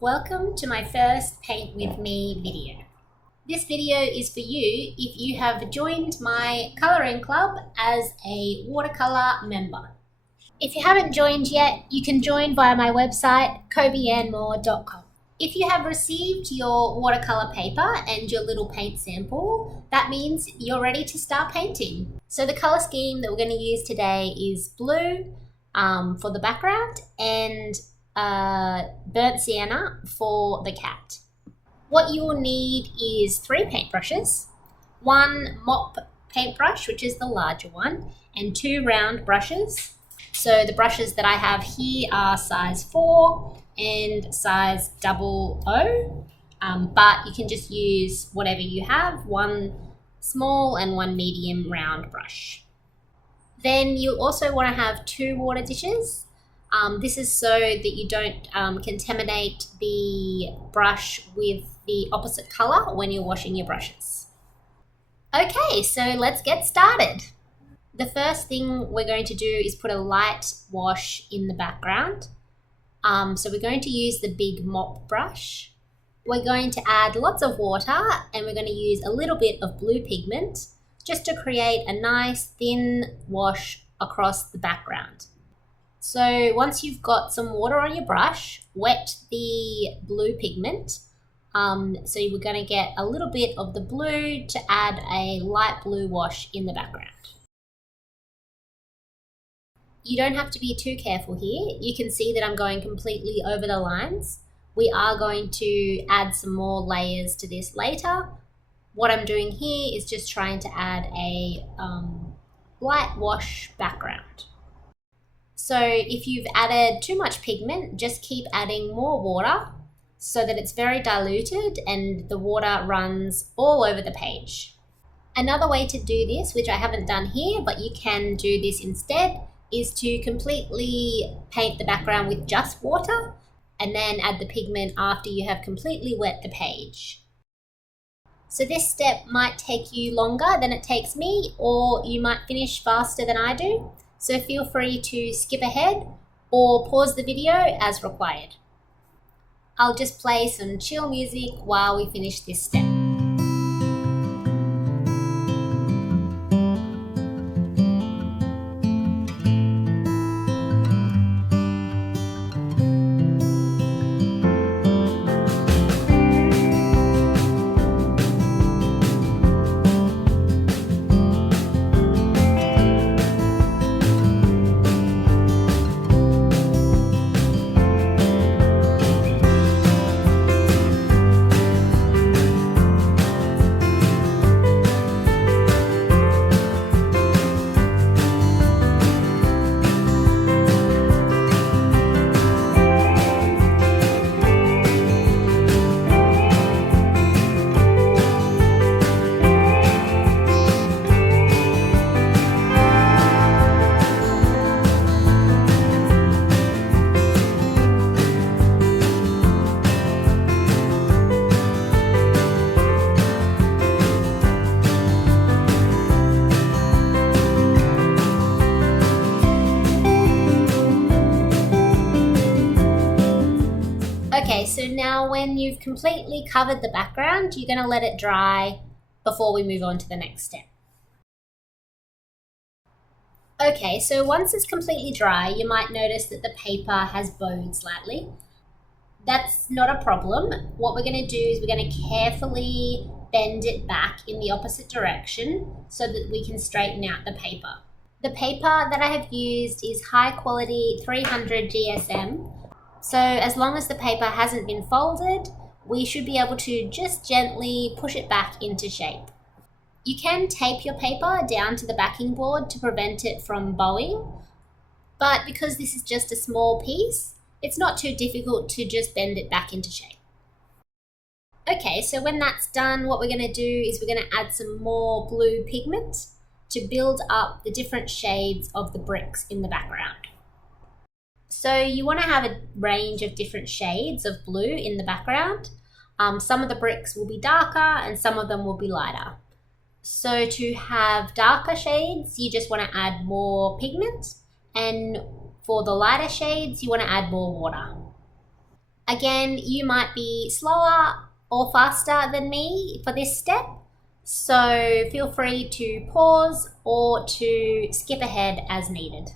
Welcome to my first Paint With Me video. This video is for you if you have joined my colouring club as a watercolour member. If you haven't joined yet, you can join via my website kobeannmore.com. If you have received your watercolour paper and your little paint sample, that means you're ready to start painting. So the colour scheme that we're going to use today is blue for the background and burnt sienna for the cat. What you will need is 3 paintbrushes, 1 mop paintbrush, which is the larger one, and 2 round brushes. So the brushes that I have here are size 4 and size 00, but you can just use whatever you have, 1 small and 1 medium round brush. Then you'll also want to have 2 water dishes. This is so that you don't contaminate the brush with the opposite colour when you're washing your brushes. Okay, so let's get started. The first thing we're going to do is put a light wash in the background. So we're going to use the big mop brush. We're going to add lots of water and we're going to use a little bit of blue pigment just to create a nice thin wash across the background. So once you've got some water on your brush, wet the blue pigment. So we're going to get a little bit of the blue to add a light blue wash in the background. You don't have to be too careful here. You can see that I'm going completely over the lines. We are going to add some more layers to this later. What I'm doing here is just trying to add a light wash background. So if you've added too much pigment, just keep adding more water so that it's very diluted and the water runs all over the page. Another way to do this, which I haven't done here, but you can do this instead, is to completely paint the background with just water and then add the pigment after you have completely wet the page. So this step might take you longer than it takes me, or you might finish faster than I do. So feel free to skip ahead or pause the video as required. I'll just play some chill music while we finish this step. Okay, so now when you've completely covered the background, you're going to let it dry before we move on to the next step. Okay, so once it's completely dry, you might notice that the paper has bowed slightly. That's not a problem. What we're going to do is we're going to carefully bend it back in the opposite direction so that we can straighten out the paper. The paper that I have used is high quality 300 GSM. So as long as the paper hasn't been folded, we should be able to just gently push it back into shape. You can tape your paper down to the backing board to prevent it from bowing, but because this is just a small piece, it's not too difficult to just bend it back into shape. Okay, so when that's done, what we're going to do is we're going to add some more blue pigment to build up the different shades of the bricks in the background. So you want to have a range of different shades of blue in the background. Some of the bricks will be darker and some of them will be lighter. So to have darker shades, you just want to add more pigment, and for the lighter shades, you want to add more water. Again, you might be slower or faster than me for this step, so feel free to pause or to skip ahead as needed.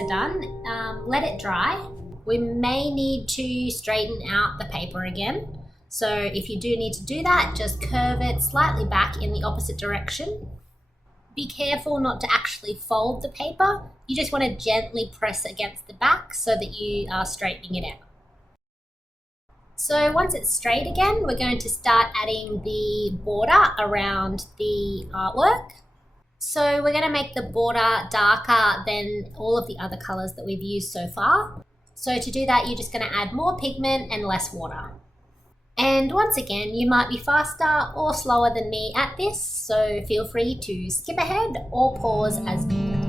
are done, let it dry. We may need to straighten out the paper again. So if you do need to do that, just curve it slightly back in the opposite direction. Be careful not to actually fold the paper. You just want to gently press against the back so that you are straightening it out. So once it's straight again, we're going to start adding the border around the artwork. So we're going to make the border darker than all of the other colors that we've used so far. So to do that, you're just going to add more pigment and less water. And once again, you might be faster or slower than me at this, so feel free to skip ahead or pause as needed.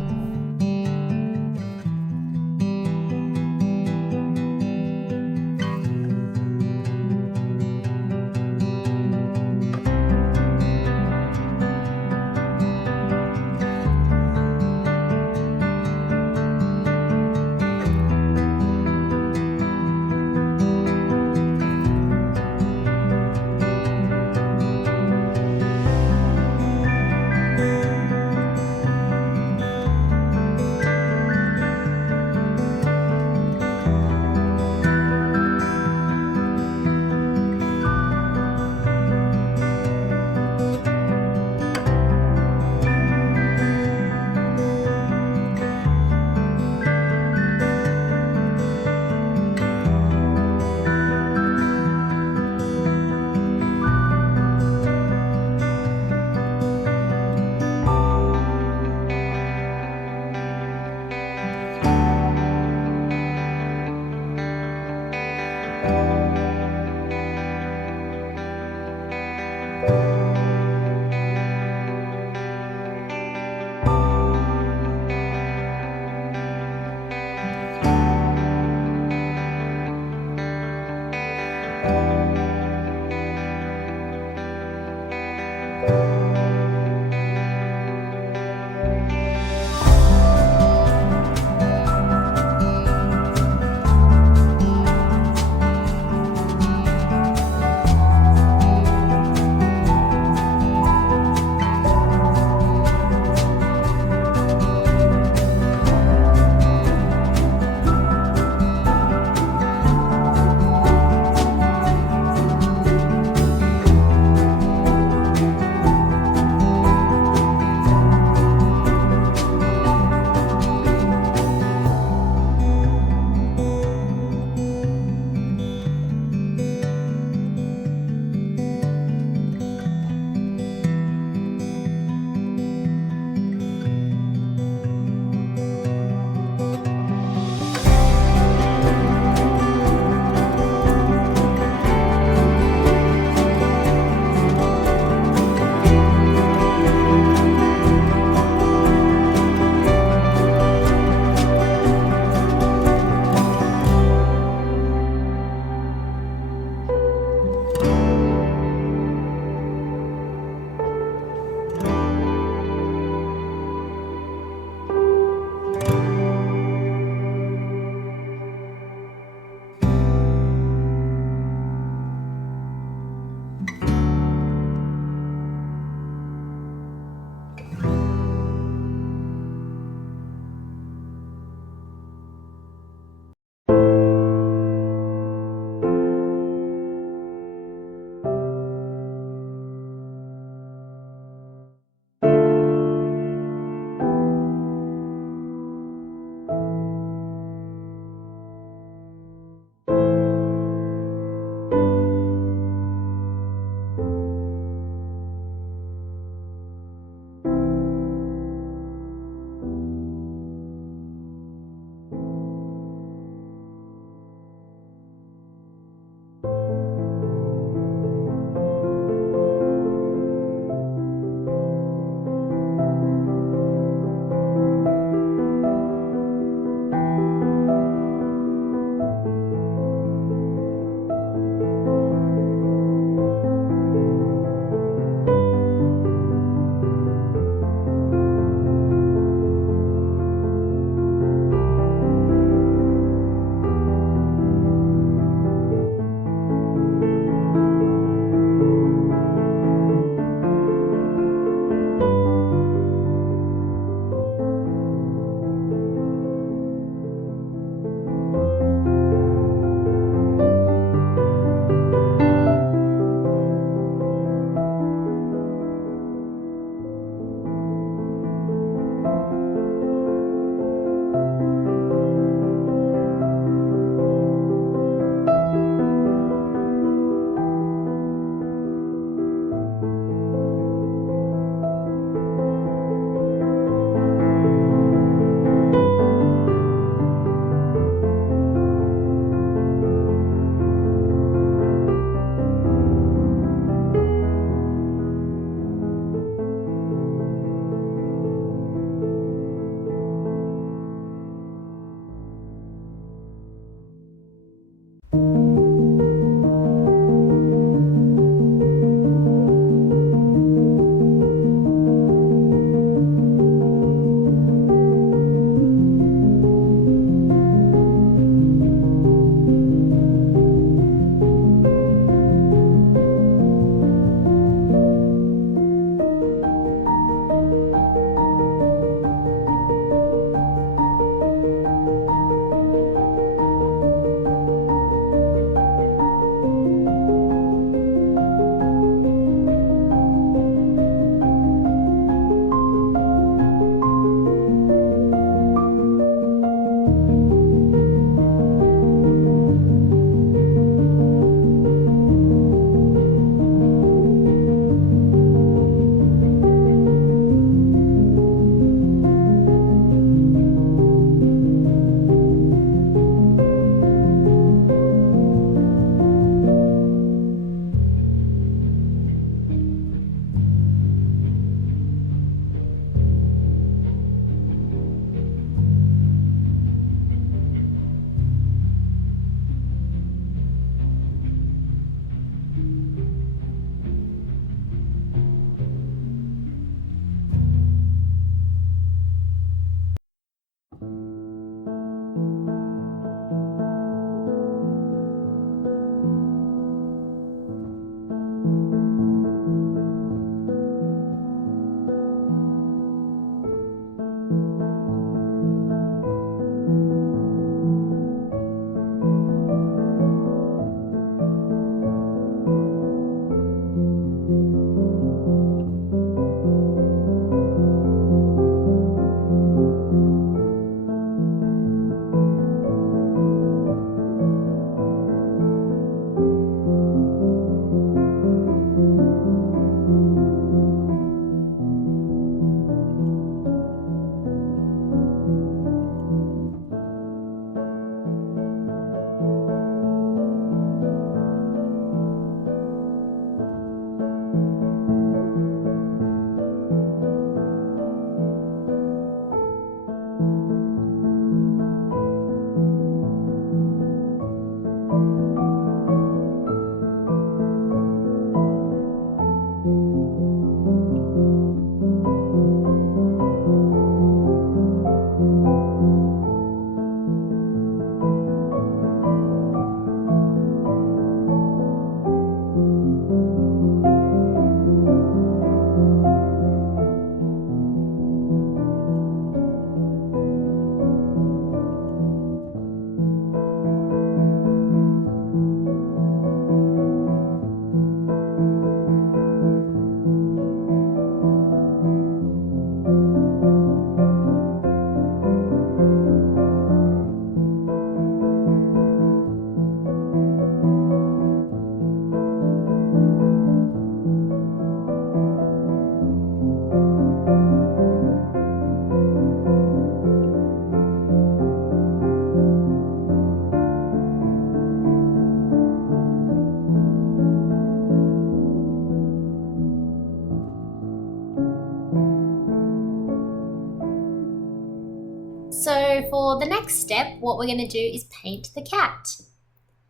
So for the next step, what we're going to do is paint the cat.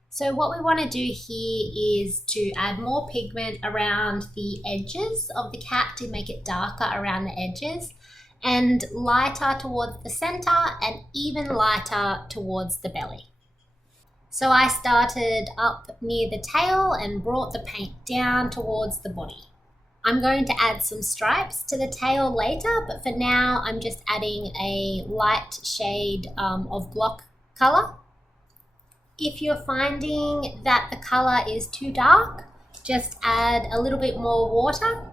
So what we want to do here is to add more pigment around the edges of the cat to make it darker around the edges and lighter towards the center and even lighter towards the belly. So I started up near the tail and brought the paint down towards the body. I'm going to add some stripes to the tail later, but for now I'm just adding a light shade of block color. If you're finding that the color is too dark, just add a little bit more water.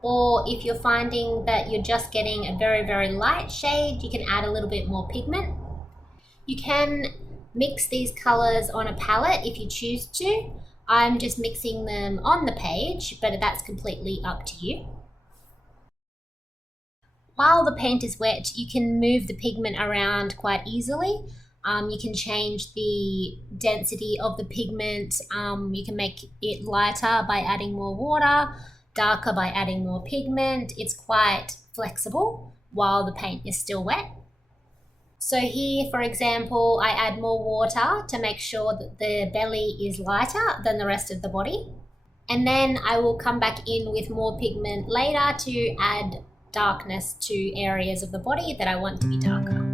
Or if you're finding that you're just getting a very, very light shade, you can add a little bit more pigment. You can mix these colors on a palette if you choose to. I'm just mixing them on the page, but that's completely up to you. While the paint is wet, you can move the pigment around quite easily. You can change the density of the pigment. You can make it lighter by adding more water, darker by adding more pigment. It's quite flexible while the paint is still wet. So here, for example, I add more water to make sure that the belly is lighter than the rest of the body. And then I will come back in with more pigment later to add darkness to areas of the body that I want to be darker.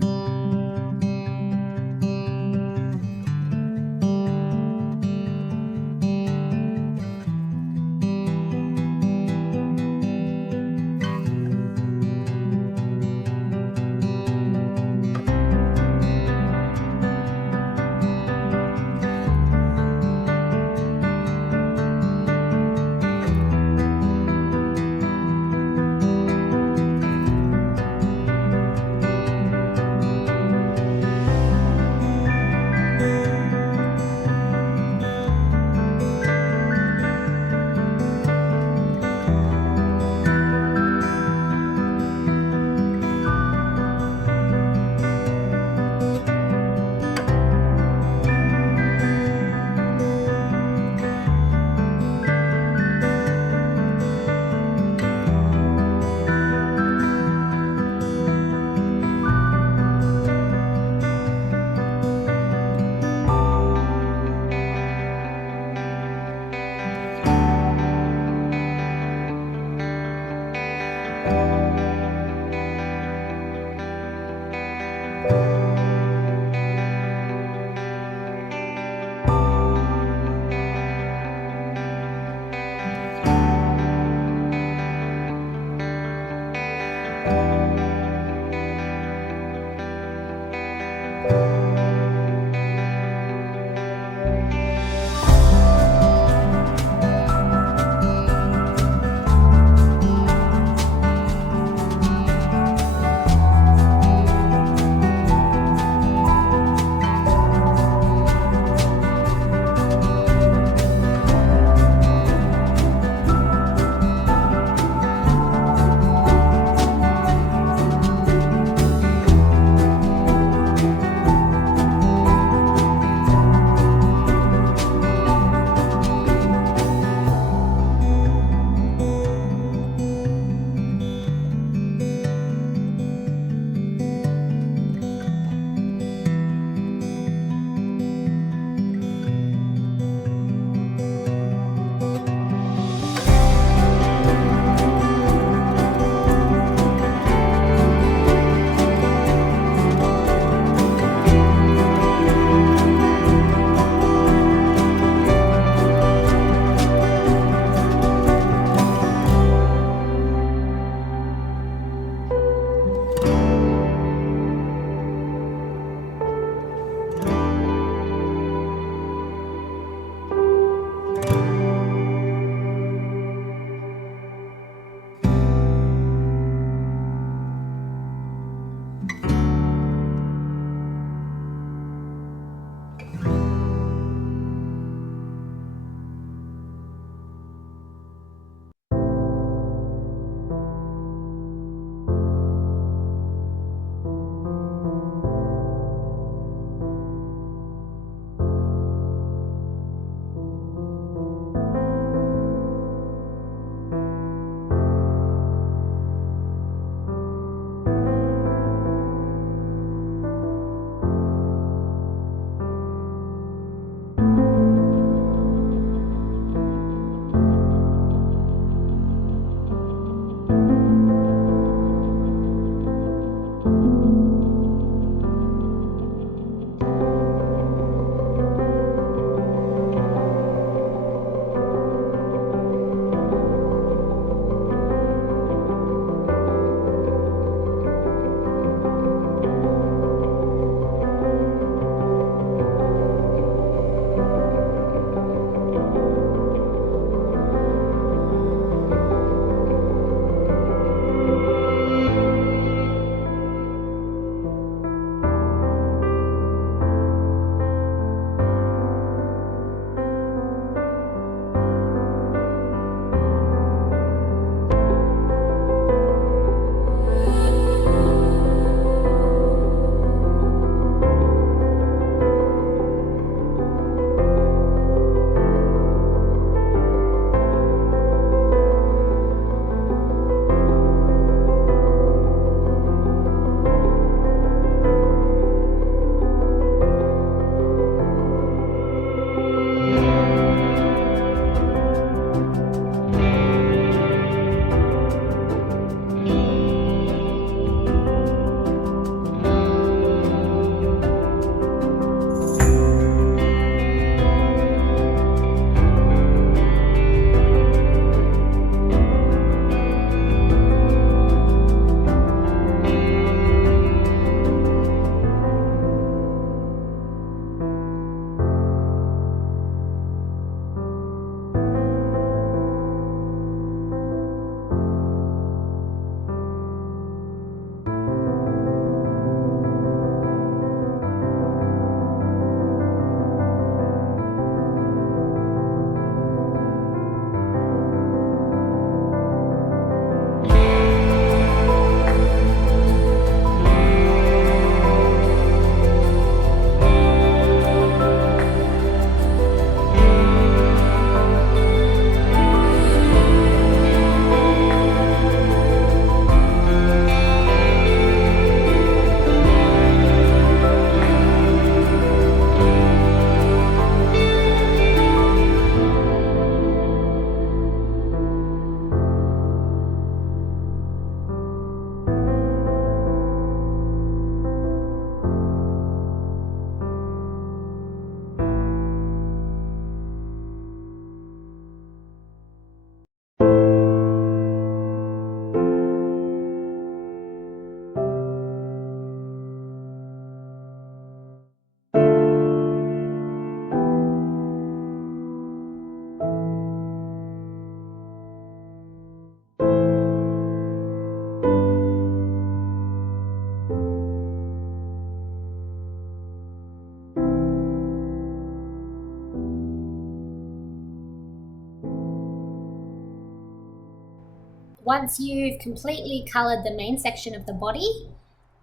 Once you've completely coloured the main section of the body,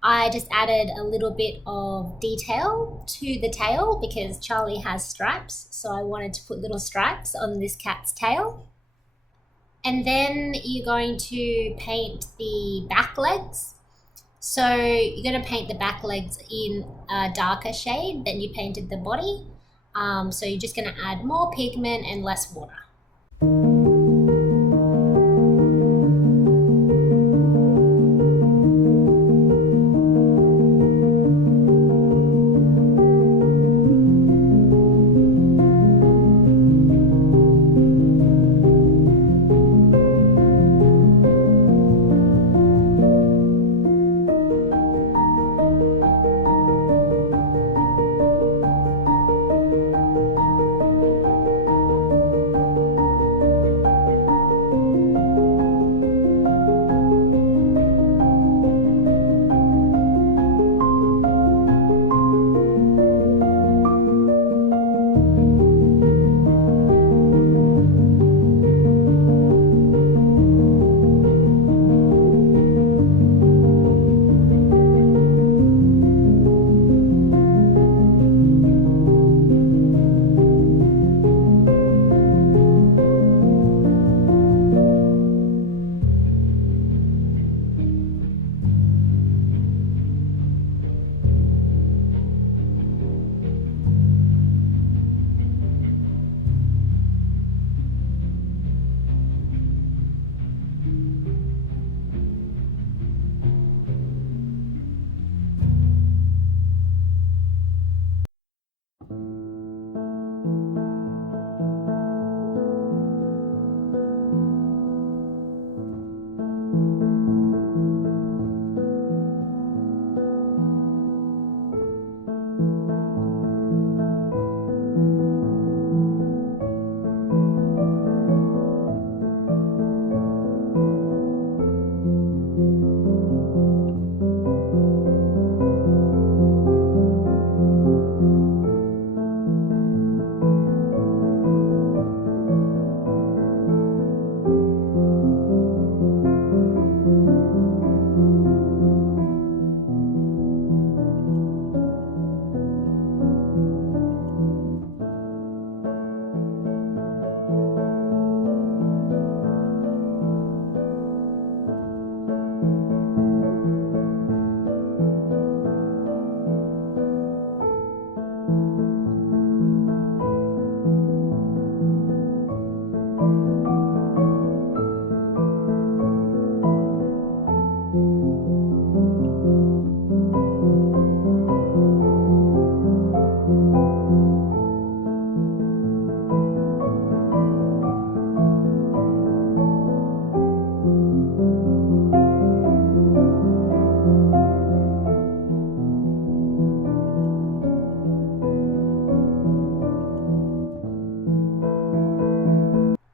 I just added a little bit of detail to the tail because Charlie has stripes, so I wanted to put little stripes on this cat's tail. And then you're going to paint the back legs. So you're going to paint the back legs in a darker shade than you painted the body. So you're just going to add more pigment and less water.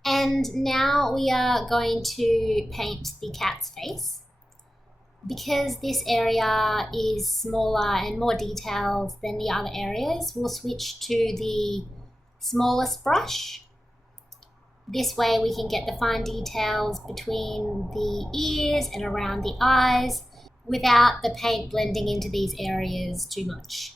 And now we are going to paint the cat's face. Because this area is smaller and more detailed than the other areas, we'll switch to the smallest brush. This way we can get the fine details between the ears and around the eyes without the paint blending into these areas too much.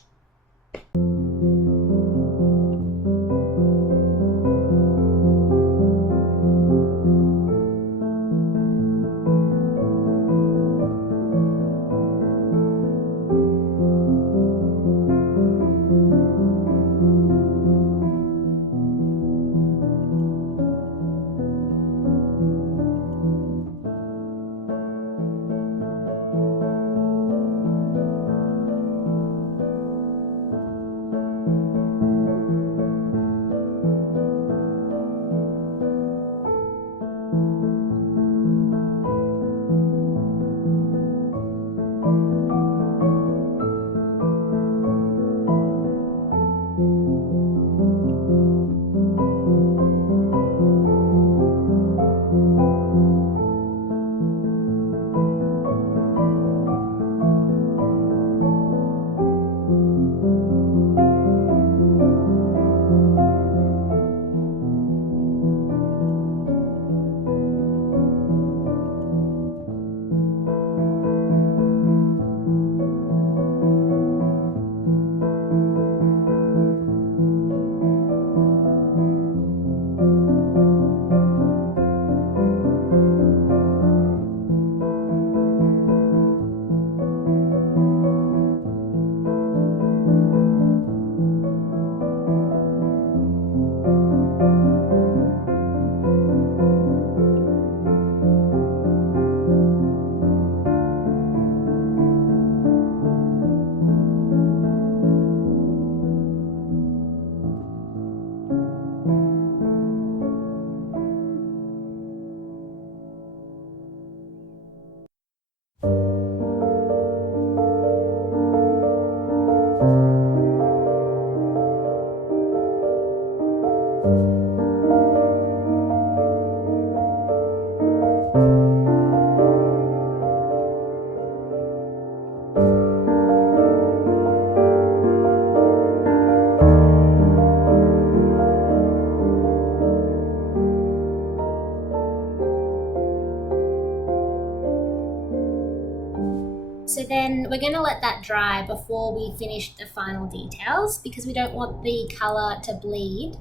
So then we're going to let that dry before we finish the final details because we don't want the colour to bleed.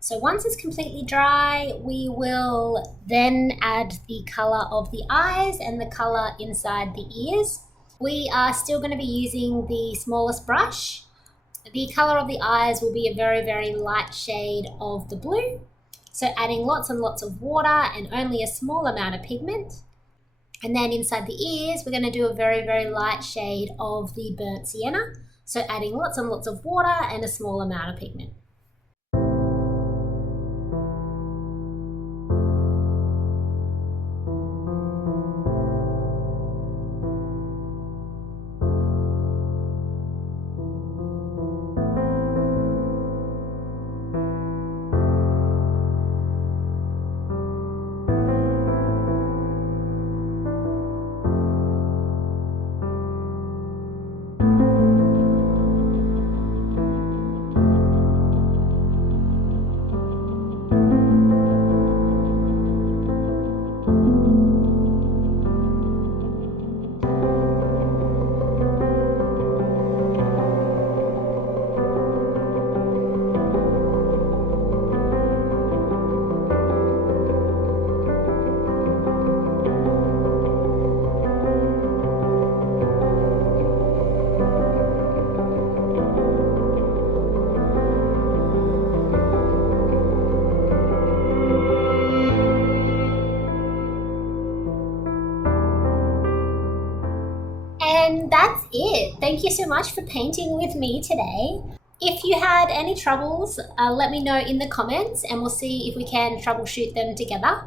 So once it's completely dry, we will then add the colour of the eyes and the colour inside the ears. We are still going to be using the smallest brush. The colour of the eyes will be a very, very light shade of the blue. So adding lots and lots of water and only a small amount of pigment. And then inside the ears, we're going to do a very, very light shade of the burnt sienna. So adding lots and lots of water and a small amount of pigment. And that's it. Thank you so much for painting with me today. If you had any troubles, let me know in the comments and we'll see if we can troubleshoot them together.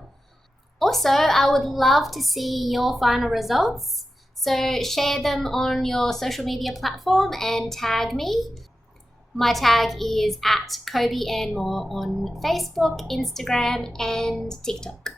Also, I would love to see your final results. So share them on your social media platform and tag me. My tag is @KobeAnnMoore on Facebook, Instagram, and TikTok.